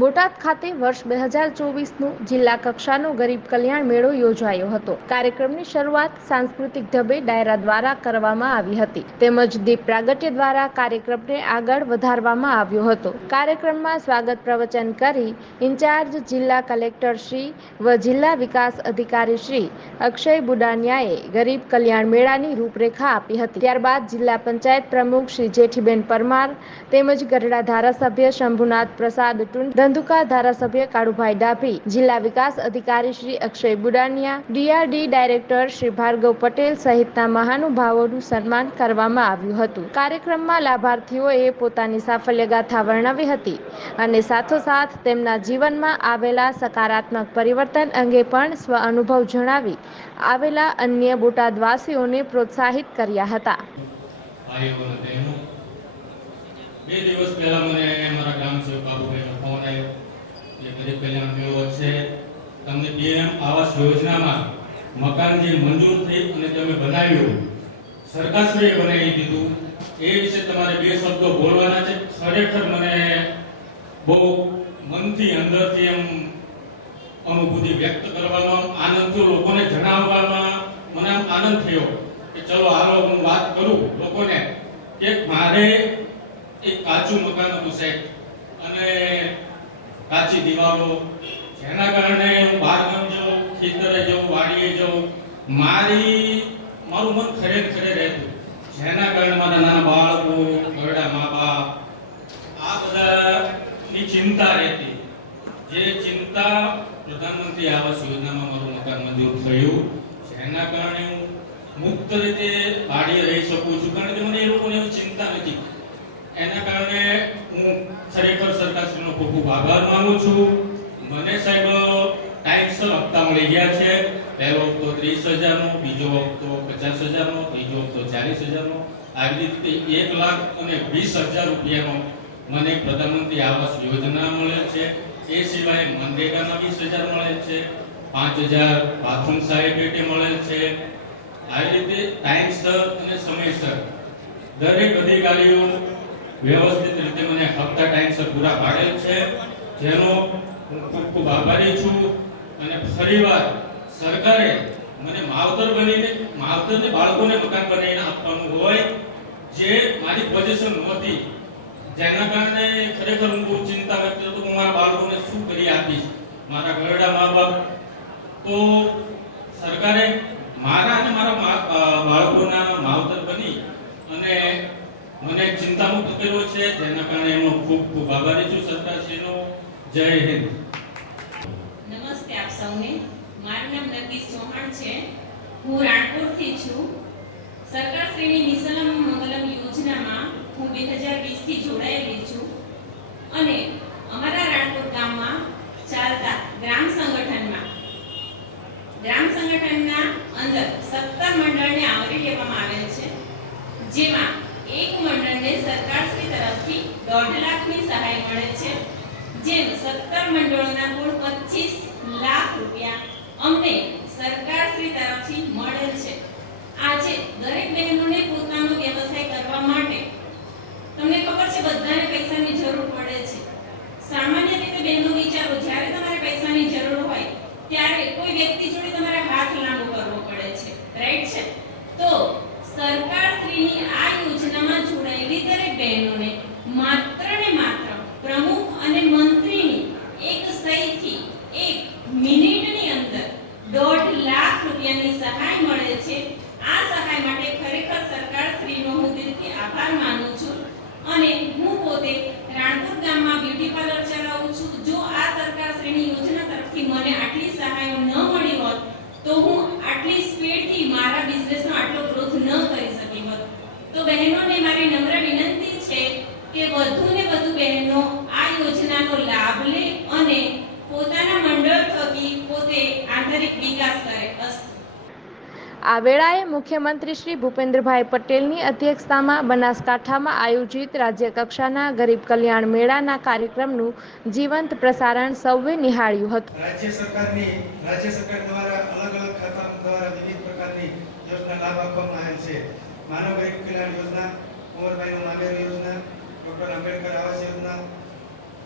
બોટાદ ખાતે વર્ષ બે હજાર ચોવીસનું જિલ્લા કક્ષાનો ગરીબ કલ્યાણ મેળો યોજાયો હતો. કાર્યક્રમની શરૂઆત સાંસ્કૃતિક ઢબે ડાયરા દ્વારા કરવામાં આવી હતી. તેમજ દીપ પ્રાગટ્ય દ્વારા કાર્યક્રમને આગળ વધારવામાં આવ્યો હતો. કાર્યક્રમમાં સ્વાગત પ્રવચન કરી ઇન્ચાર્જ જિલ્લા કલેક્ટર શ્રી વ જિલ્લા વિકાસ અધિકારી શ્રી અક્ષય બુડાનિયાએ ગરીબ કલ્યાણ મેળાની રૂપરેખા આપી હતી. ત્યારબાદ જિલ્લા પંચાયત પ્રમુખ શ્રી જેઠીબેન પરમાર તેમજ ગઢડા ધારાસભ્ય શંભુનાથ પ્રસાદ ટુંડ ધંધુકા ધારાસભ્ય કાળુભાઈ ડાભી, જિલ્લા વિકાસ અધિકારી શ્રી અક્ષય બુડાનિયા, ડીઆરડી ડાયરેક્ટર શ્રી ભાર્ગવ પટેલ સહિતના મહાનુભાવોનું સન્માન કરવામાં આવ્યું હતું. કાર્યક્રમમાં લાભાર્થીઓએ પોતાની સાફલ્યગાથા વર્ણવી હતી અને સાથોસાથ તેમના જીવનમાં આવેલા સકારાત્મક પરિવર્તન અંગે પણ સ્વ અનુભવ જણાવી આવેલા અન્ય બોટાદવાસીઓને પ્રોત્સાહિત કર્યા હતા. બે દિવસ પહેલા મને મારા ગ્રામ સેવક બાબુભાઈનો ફોન આવ્યો. કે ગરીબ કલ્યાણ મેળો છે. તમને પીએમ આવાસ યોજનામાં મકાન જે મંજૂર થઈ અને તમે બનાવ્યું, સરકારશ્રીએ બનાવી દીધું. એ વિશે તમારે બે શબ્દો બોલવાના છે. ખરેખર મને બહુ મનથી અંદરથી એમ અનુભૂતિ વ્યક્ત કરવાનો આનંદ થયો લોકોને જણાવવામાં મને આમ આનંદ થયો કે ચલો હાલો હું વાત કરું લોકોને કે મારે એક કાચું મકાન હતું, સાહેબ. અને કાચી દિવાલો. જેના કારણે હું બહાર ગામ જાઉં, ખેતરે જાઉં, વાડીએ જાઉં. મારી, મારું મન ખરે ખરે રહેતું. જેના કારણે મારા નાના બાળકો ઘરડા મા બાપ આ બધાની ચિંતા રહેતી. જે ચિંતા પ્રધાનમંત્રી આવાસ યોજનામાં મારું મકાન મંજૂર થયું. જેના કારણે હું મુક્ત રીતે વાડીએ રહી શકું છું. કારણ કે મને એ લોકોને ચિંતા નથી. એના કારણે હું ખરેખર સરકારશ્રીનો ખૂબ ખૂબ આભાર માનું છું. મને સાહેબ ટાઈમસર હપ્તા મળી ગયા છે. પહેલો હપ્તો ત્રીસ હજારનો, બીજો હપ્તો પચાસ હજારનો, ત્રીજો હપ્તો ચાલીસ હજારનો. આવી રીતે એક લાખ અને વીસ હજાર રૂપિયાનો મને પ્રધાનમંત્રી આવાસ યોજના મળે છે. એ સિવાય મનરેગાના વીસ હજાર મળે છે. પાંચ હજાર બાથરૂમ પેટે મળે છે. આવી રીતે ટાઈમસર અને સમયસર દરેક અધિકારીઓ વ્યવસ્થિત રીતે મને હપ્તા ટાઈમસર પૂરા પાડેલ છે. જેનો હું ખૂબ ખૂબ આભારી છું. અને ફરીવાર સરકારે મને માવતર બનીને, માવતરને બાળકોને મકાન બનાવીને આપવાનું હોય, જે મારી પોઝિશન નહોતી, જેના કારણે ખરેખર હું બહુ ચિંતા વ્યક્ત હતો કે મારા બાળકોને શું કરી આપીશ, મારા ઘરડા મા બાપ તો સરકારે મારા અને મારા બાળકોના માવતર બની અને મને ચિંતામુક્ત કર્યો છે જેના કારણે એમનો ખૂબ ખૂબ આભારી છું સરકારશ્રીનો. જય હિન્દ. નમસ્તે આપ સૌને. મારું નામ નરગીસ ચૌહાણ છે. હું રાણપુરથી છું. સરકારશ્રીની નિસલમ મંગલમ યોજનામાં હું બે હજાર વીસથી જોડાયેલી છું. અને અમારા રાણપુર ગામમાં ચાલતા ગ્રામ સંગઠનમાં, ગ્રામ સંગઠનના અંદર સત્તા મંડળને આવરી લેવામાં આવેલ છે. જેમાં એક મંડળને સરકારશ્રી તરફથી દોઢ લાખની સહાય મળે છે જેમ સત્તર મંડળોના કુલ પચીસ લાખ રૂપિયા અમને સરકારશ્રી તરફથી મળેલ છે આજે દરેક બહેનોને પોતાનો વ્યવસાય કરવા માટે તમને ખબર છે બધાને પૈસાની જરૂર પડે છે સામાન્ય રીતે બહેનો વિચારો જ્યારે તમારે પૈસાની જરૂર હોય ત્યારે કોઈ વ્યક્તિ જોડે તમારે હાથ લાંબો કરવો પડે છે રાઈટ છે તો સરકારશ્રીની આ યોજનામાં જોડાયેલી દરેક બહેનોને માત્ર ને માત્ર પ્રમુખ અને મંત્રીની એક સહીથી એક મિનિટની અંદર દોઢ લાખ રૂપિયાની સહાય મળે છે આ સહાય માટે ખરેખર સરકારશ્રીનો હું દિલથી આભાર માનું છું. અને હું પોતે રાણપુર ગામમાં બ્યુટી પાર્લર ચલાવું છું. જો આ સરકારશ્રીની યોજના તરફથી મને આટલી સહાયો ન મળી હોત, તો હું આટલી સ્પીડથી મારા બિઝનેસનો આટલો ગ્રોથ ન કરી શકી હોત. તો બહેનોને મારી નમ્ર વિનંતી છે કે વધુ ને વધુ બહેનો આ યોજનાનો લાભ લે અને પોતાના મંડળ થકી પોતે આંતરિક વિકાસ કરે. અસ્તુ આ વેળાએ મુખ્યમંત્રી શ્રી ભૂપેન્દ્રભાઈ પટેલની અધ્યક્ષતામાં બનાસકાંઠામાં આયોજિત રાજ્યકક્ષાના ગરીબ કલ્યાણ મેળાના કાર્યક્રમનું જીવંત પ્રસારણ સૌએ નિહાળ્યું હતું. રાજ્ય સરકારની, રાજ્ય સરકાર દ્વારા અલગ અલગ ખાતા દ્વારા વિવિધ પ્રકારની યોજના લાભ આપવામાં આવેલ છે. માનવ ગરીબ કલ્યાણ યોજના કુંવરબાઈનું નામેર યોજના, ડોક્ટર આંબેડકર આવાસ યોજના,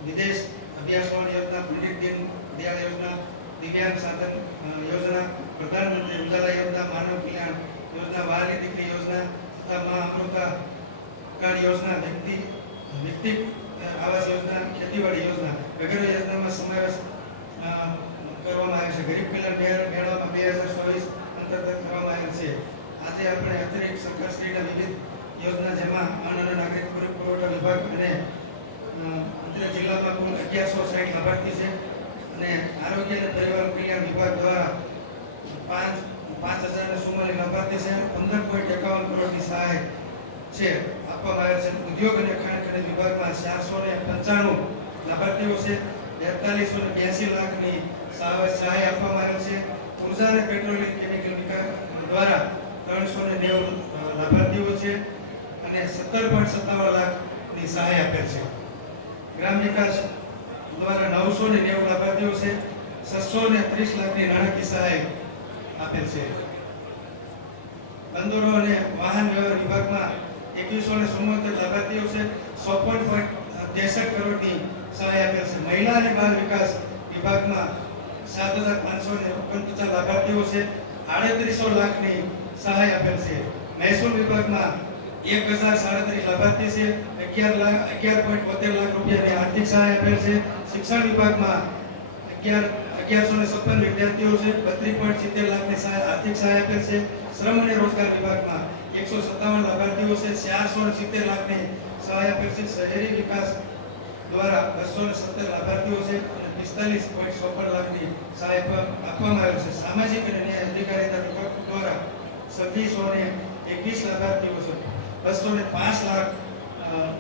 વિદેશ અભ્યાસ યોજના પંડિત દીન દયાળ યોજના દિવ્યાંગ સાધન અ, યોજના પ્રધાનમંત્રી ઉજ્જવલા યોજના માનવ કલ્યાણ યોજના વાલી દીકરી યોજના તથા મા અમૃતા કાર્ડ યોજના વ્યક્તિ વ્યક્તિ અ, આવાસ યોજના ખેતીવાડી યોજના વગેરે યોજનામાં સમાવેશ અ, કરવામાં આવે છે ગરીબ કલ્યાણ મેળ- મેળામાં બે હજાર ચોવીસ અંતર્ગત કરવામાં આવેલ છે આજે આપણે સરકારશ્રીના વિવિધ યોજના જેમાં અન્ન અને નાગરિક પુરવઠા વિભાગ અને અ, જિલ્લામાં કુલ અગિયારસો સાઠ લાભાર્થી છે અને આરોગ્ય અને પરિવાર કલ્યાણ વિભાગ દ્વારા પાંચ પાંચ હજાર સુમારી લાભાર્થી છે પંદર પોઈન્ટ એકાવન કરોડની સહાય છે આપવામાં આવે છે. ઉદ્યોગ અને ખાણ ખનિજ વિભાગમાં ચારસો ને પંચાણું લાભાર્થીઓ છે. બેતાલીસો ને બ્યાસી લાખની સહાય આપવામાં આવે છે. ઊર્જા અને પેટ્રોલિયમ કેમિકલ વિભાગ દ્વારા ત્રણસો ને નેવું લાભાર્થીઓ છે અને સત્તર પોઈન્ટ સત્તાવન લાખની સહાય આપેલ છે. ગ્રામ વિકાસ દ્વારા નવસો ને નેવું લાભાર્થીઓ છે, છસો ને ત્રીસ લાખની નાણાકીય સહાય આપેલ છે. બંદરો અને વાહન વ્યવહાર વિભાગમાં એકવીસો ને ચુમ્મોતેર લાભાર્થીઓ છે ચોપન પોઈન્ટ ત્રેસઠ કરોડની સહાય આપેલ છે. મહિલા અને બાળ વિકાસ વિભાગમાં સાત હજાર પાંચસો ને ઓગણપચાસ લાભાર્થીઓ છે, આડત્રીસો લાખની સહાય આપેલ છે. મહેસૂલ વિભાગમાં એક હજાર સાડત્રીસ લાભાર્થી છે. અગિયાર લાખ, અગિયાર પોઈન્ટ બોતેર લાખ રૂપિયાની આર્થિક સહાય આપેલ છે. શિક્ષણ વિભાગમાં અગિયાર, અગિયારસો ને છપ્પન વિદ્યાર્થીઓ છે. બત્રીસ પોઈન્ટ સિત્તેર લાખની સહાય, આર્થિક સહાય આપેલ છે. શ્રમ અને રોજગાર વિભાગમાં એકસો સત્તાવન લાભાર્થીઓ છે. ચારસો ને સિત્તેર લાખની સહાય આપેલ છે. શહેરી વિકાસ દ્વારા બસો ને સત્તર લાભાર્થીઓ છે અને પિસ્તાલીસ પોઈન્ટ ચોપન લાખની સહાય આપવામાં આવેલ છે. સામાજિક અને ન્યાય અધિકારીતા વિભાગ દ્વારા છવ્વીસો ને એકવીસ લાભાર્થીઓ છે બસો ને પાંચ લાખની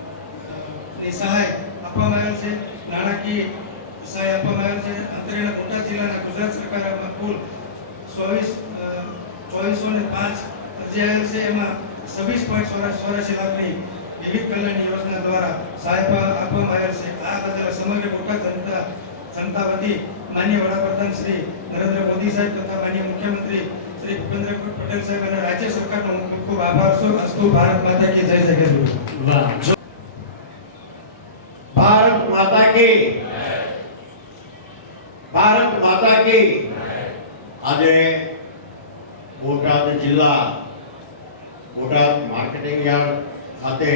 સહાય આપવામાં આવેલ છે. નાણાકીય સહાય આપવામાં આવેલ છે. અંતરિયાળ બોટાદ જિલ્લાના ગુજરાત સરકારમાં કુલ ચોવીસ ચોવીસો ને પાંચ અરજી આવેલ છે. એમાં છવ્વીસ પોઈન્ટ ચોરાશી લાખની વિવિધ કલ્યાણની યોજના દ્વારા સહાય આપવામાં આવેલ છે. આ બદલ સમગ્ર બોટાદ જનતા જનતા વતી માન્ય વડાપ્રધાન શ્રી નરેન્દ્ર મોદી સાહેબ તથા માન્ય મુખ્યમંત્રી શ્રી ભૂપેન્દ્ર પટેલ સાહેબ અને રાજ્ય સરકારનો ખૂબ ખૂબ આભાર છું. અસ્તુ ભારત માતા કે જય શકે જય ભારત માતા કે. ભારત માતા કે. આજે બોટાદ જિલ્લા બોટાદ માર્કેટિંગ યાર્ડ ખાતે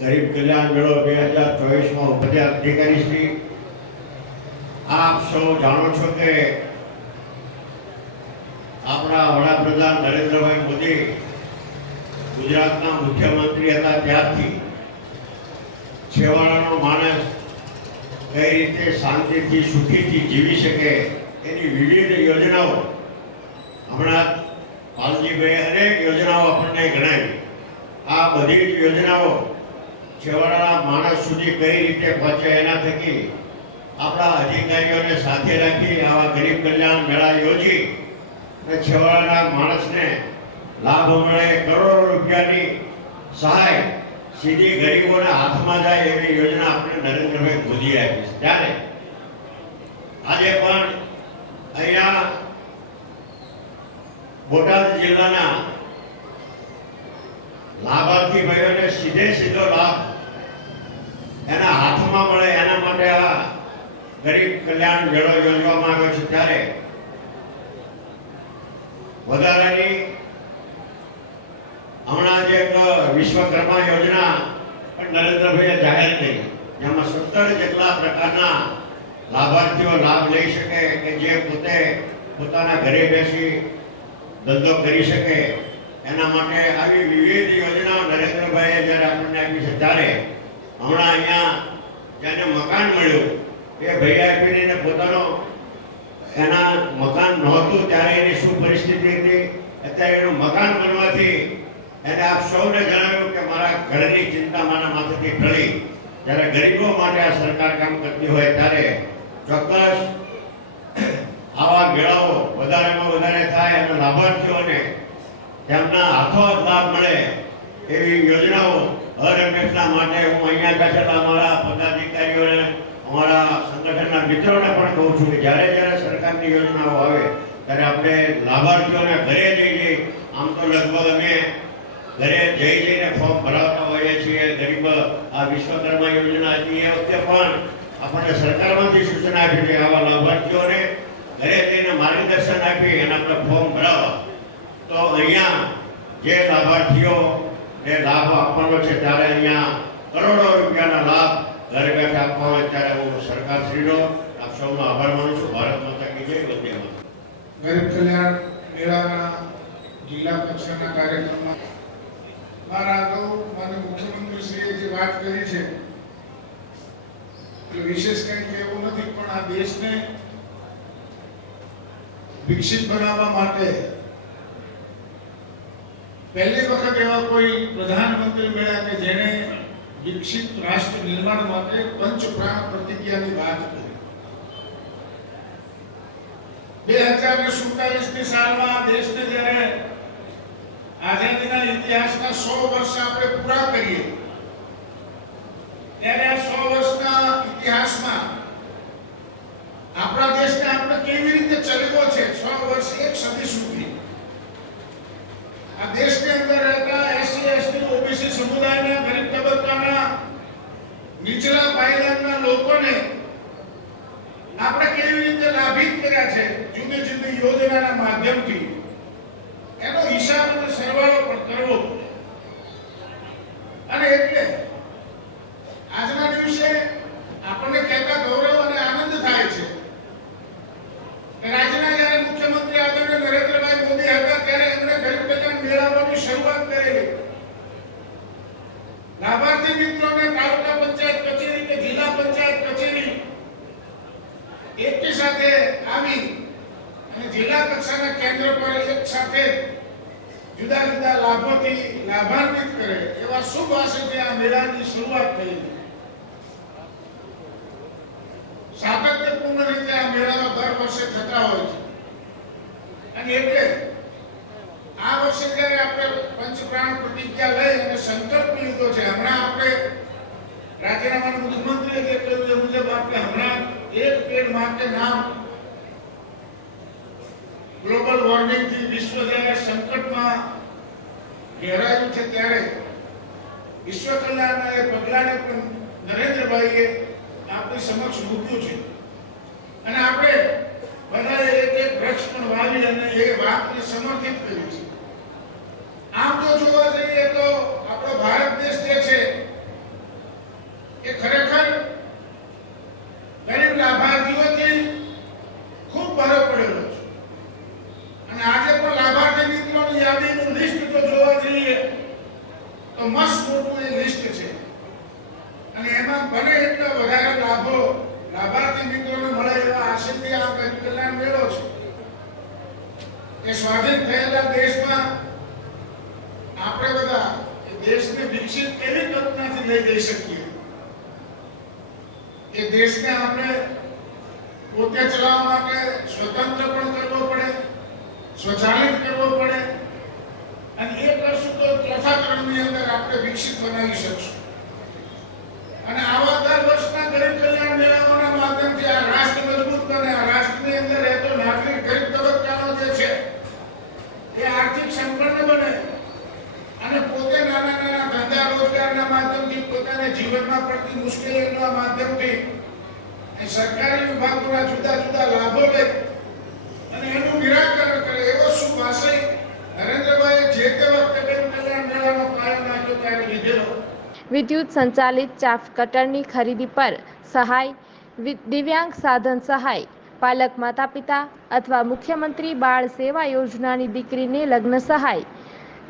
ગરીબ કલ્યાણ મેળો બે હજાર ચોવીસમાં ઉપજ્યા અધિકારી શ્રી આપ સૌ જાણો છો કે આપણા વડાપ્રધાન નરેન્દ્રભાઈ મોદી ગુજરાતના મુખ્યમંત્રી હતા ત્યારથી છેવાડાનો માણસ કઈ રીતે શાંતિથી, સુખીથી જીવી શકે એની વિવિધ યોજનાઓ હમણાં પાલજીભાઈ અનેક યોજનાઓ આપણને ગણાવી. આ બધી જ યોજનાઓ છેવાડાના માણસ સુધી કઈ રીતે પહોંચે એના થકી આપણા અધિકારીઓને સાથે રાખી આવા ગરીબ કલ્યાણ મેળા યોજી અને છેવાડાના માણસને લાભ મળે, કરોડો રૂપિયાની સહાય સીધી ગરીબોના હાથમાં જાય એવી યોજના આપણે નરેન્દ્રભાઈ મોદીએ આપી છે. ત્યારે આજે પણ અહીંયા બોટાદ જિલ્લાના લાભાર્થી ભાઈઓને સીધે સીધો લાભ એના હાથમાં મળે, એના માટે આ ગરીબ કલ્યાણ મેળો યોજવામાં આવ્યો છે ત્યારે વધારાની હમણાં જે એક વિશ્વકર્મા યોજના પણ નરેન્દ્રભાઈએ જાહેર કરી, જેમાં સત્તર જેટલા પ્રકારના લાભાર્થીઓ લાભ લઈ શકે કે જે પોતે પોતાના ઘરે બેસી ધંધો કરી શકે. એના માટે આવી વિવિધ યોજનાઓ નરેન્દ્રભાઈએ જ્યારે આપણને આપી છે, ત્યારે હમણાં અહીંયા જેને મકાન મળ્યું એ ભૈયાભાઈને પોતાનો એના મકાન નહોતું, ત્યારે એની શું પરિસ્થિતિ હતી? અત્યારે એનું મકાન બનવાથી એને આપ સૌને જણાવ્યું કે મારા ઘરની ચિંતા મારા માથેથી ટળી. જ્યારે ગરીબો માટે આ સરકાર કામ કરતી હોય, ત્યારે ચોક્કસ આવા મેળાઓ વધારેમાં વધારે થાય અને લાભાર્થીઓને તેમના હાથો લાભ મળે એવી યોજનાઓ હર હંમેશા માટે હું અહીંયા બેઠેલા અમારા પદાધિકારીઓને અમારા સંગઠનના મિત્રોને પણ કહું છું કે જ્યારે જ્યારે સરકારની યોજનાઓ આવે, ત્યારે આપણે લાભાર્થીઓને ઘરે જઈ જઈ આમ તો લગભગ અમે ઘરે જઈ જઈને ફોર્મ ભરાવતા હોઈએ છીએ, ગરીબ આ વિશ્વકર્મા યોજના હતી, એ વખતે પણ આપણને સરકારમાંથી સૂચના આપી છે આવા લાભાર્થીઓને ઘરે જઈને માર્ગદર્શન આપી અને આપણે ફોર્મ ભરાવવા તો અહીંયા જે લાભાર્થીઓને લાભ આપવાનો છે, ત્યારે અહીંયા કરોડો રૂપિયાના લાભ ઘરે બેઠા આપવા હોય ત્યારે હું સરકારશ્રીનો આપ સૌનો આભાર માનું છું ભારત માતા કી જય વંદે. ગરીબ કલ્યાણ મેળાના જિલ્લા કક્ષાના કાર્યક્રમમાં મારા અગાઉ માન્ય મુખ્યમંત્રીશ્રીએ જે વાત કરી છે વિશેષ કંઈ કહેવું નથી, પણ આ દેશને વિકસિત બનાવવા માટે પહેલી વખત એવા કોઈ પ્રધાનમંત્રી મળ્યા કે જેણે વિકસિત રાષ્ટ્ર નિર્માણ માટે પંચ પ્રાણ પ્રતિજ્ઞાની વાત કરી. બે હજાર ને સુડતાલીસની સાલમાં દેશને જ્યારે આઝાદીના ઇતિહાસના સો વર્ષ આપણે પૂરા કરીએ, ત્યારે આ સો વર્ષના ઇતિહાસમાં આપણા દેશને આપણે કેવી રીતે ચલવો છે સો વર્ષ એક સદી સુધી. આ દેશની અંદર રહેતા એસસી એસટી ઓબીસી સમુદાયના નીચલા પાયદાનના લોકોને આપણે કેવી રીતે લાભિત કર્યા છે? જુદી જુદી યોજનાના માધ્યમથી એનો હિસાબ અને સરવાળો પણ કરવો પડે અને એટલે આજના દિવસે આપણને કહેતા ગૌરવ અને આનંદ થાય છે કે રાજ્યના જ્યારે મુખ્યમંત્રી આદરણીય નરેન્દ્રભાઈ મોદી હતા ત્યારે એમણે ગરીબ કલ્યાણ મેળાઓની શરૂઆત કરેલી લાભાર્થી મિત્રોને તાલુકા પંચાયત કચેરી કે જિલ્લા પંચાયત કચેરી એકી સાથે આવી અને જિલ્લા કક્ષાના કેન્દ્ર પર એક સાથે જુદા જુદા લાભોથી લાભાન્વિત કરે, એવા શુભ આશયથી આ મેળાની શરૂઆત થઈ. સાતત્યપૂર્ણ રીતે આ મેળાઓ દર વર્ષે થતા હોય છે. અને એટલે આ વર્ષે જ્યારે આપણે પંચપ્રાણ પ્રતિજ્ઞા લઈ અને સંકલ્પ લીધો છે, હમણાં આપણે રાજ્યના મુખ્યમંત્રીએ જે કહ્યું એ મુજબ આપણે હમણાં એક પેડ માટે નામ ગ્લોબલ વોર્મિંગથી વિશ્વ જ્યારે સંકટમાં ઘેરાયું છે ત્યારે વિશ્વ કલ્યાણના એ પગલાને પણ નરેન્દ્રભાઈએ આપણી સમક્ષ મૂક્યું છે. અને આપણે બધાએ એક એક વૃક્ષ પણ વાવી અને એ વાતને સમર્થિત કરી છે. આમ તો જોવા જઈએ તો આપણો ભારત દેશ જે છે, એ ખરેખર ગરીબ લાભાર્થીઓથી ખૂબ બહાર પડેલો છે અને આજે પણ લાભાર્થી મિત્રોની યાદીનું લિસ્ટ તો જોવા જઈએ તો મસ્ત મોટું એ લિસ્ટ છે અને એમાં બને એટલા વધારે લાભો લાભાર્થી મિત્રોને મળે એવા આશયથી આ ગરીબ કલ્યાણ મેળો છે એ સ્વાધીન થયેલા દેશમાં આપણે બધા એ દેશને વિકસિત કેવી કલ્પનાથી લઈ જઈ શકીએ એ દેશને આપણે પોતે ચલાવવા માટે સ્વતંત્ર પણ કરવો પડે, સ્વચાલિત કરવો પડે. અને એ કરશું તો ચોથા ક્રમની અંદર આપણે વિકસિત બનાવી શકશું. અને આવા દર વર્ષના ગરીબ કલ્યાણ મેળાઓના માધ્યમથી આ રાષ્ટ્ર મજબૂત બને. આ રાષ્ટ્રની અંદર રહેતો નાગરિક ગરીબ તબક્કાનો જે છે, એ આર્થિક સંપન્ન બને. અને પોતે નાના નાના ધંધા રોજગારના માધ્યમથી પોતાને જીવનમાં પડતી મુશ્કેલીઓના માધ્યમથી સરકારી વિભાગોના જુદા જુદા લાભો લે અને એનું નિરાકરણ કરે. એવો શુભ આશય નરેન્દ્રભાઈએ જે તે વખતે બેન કલ્યાણ મેળાનો પાયો નાખ્યો ત્યારે લીધેલો. વિદ્યુત સંચાલિત ચાફ કટરની ખરીદી પર સહાય દિવ્યાંગ સાધન સહાય, પાલક માતા પિતા અથવા મુખ્યમંત્રી બાળ સેવા યોજનાની દીકરીને લગ્ન સહાય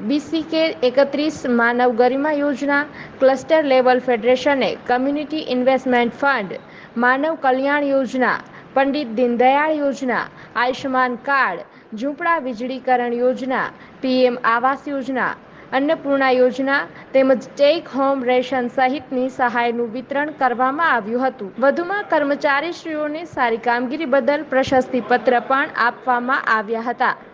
બીસીકે એકત્રીસ માનવ ગરિમા યોજના cluster level ફેડરેશને community investment fund, Manav Kalyan Yojana, Pandit Deendayal યોજના, આયુષ્યમાન કાર્ડ, ઝૂંપડા વીજળીકરણ યોજના, પીએમ આવાસ યોજના, અન્નપૂર્ણા યોજના તેમજ ટેક હોમ રેશન સહિતની સહાયનું વિતરણ કરવામાં આવ્યું હતું. વધુમાં કર્મચારીશ્રીઓને સારી કામગીરી બદલ પ્રશસ્તિપત્ર પણ આપવામાં આવ્યા હતા.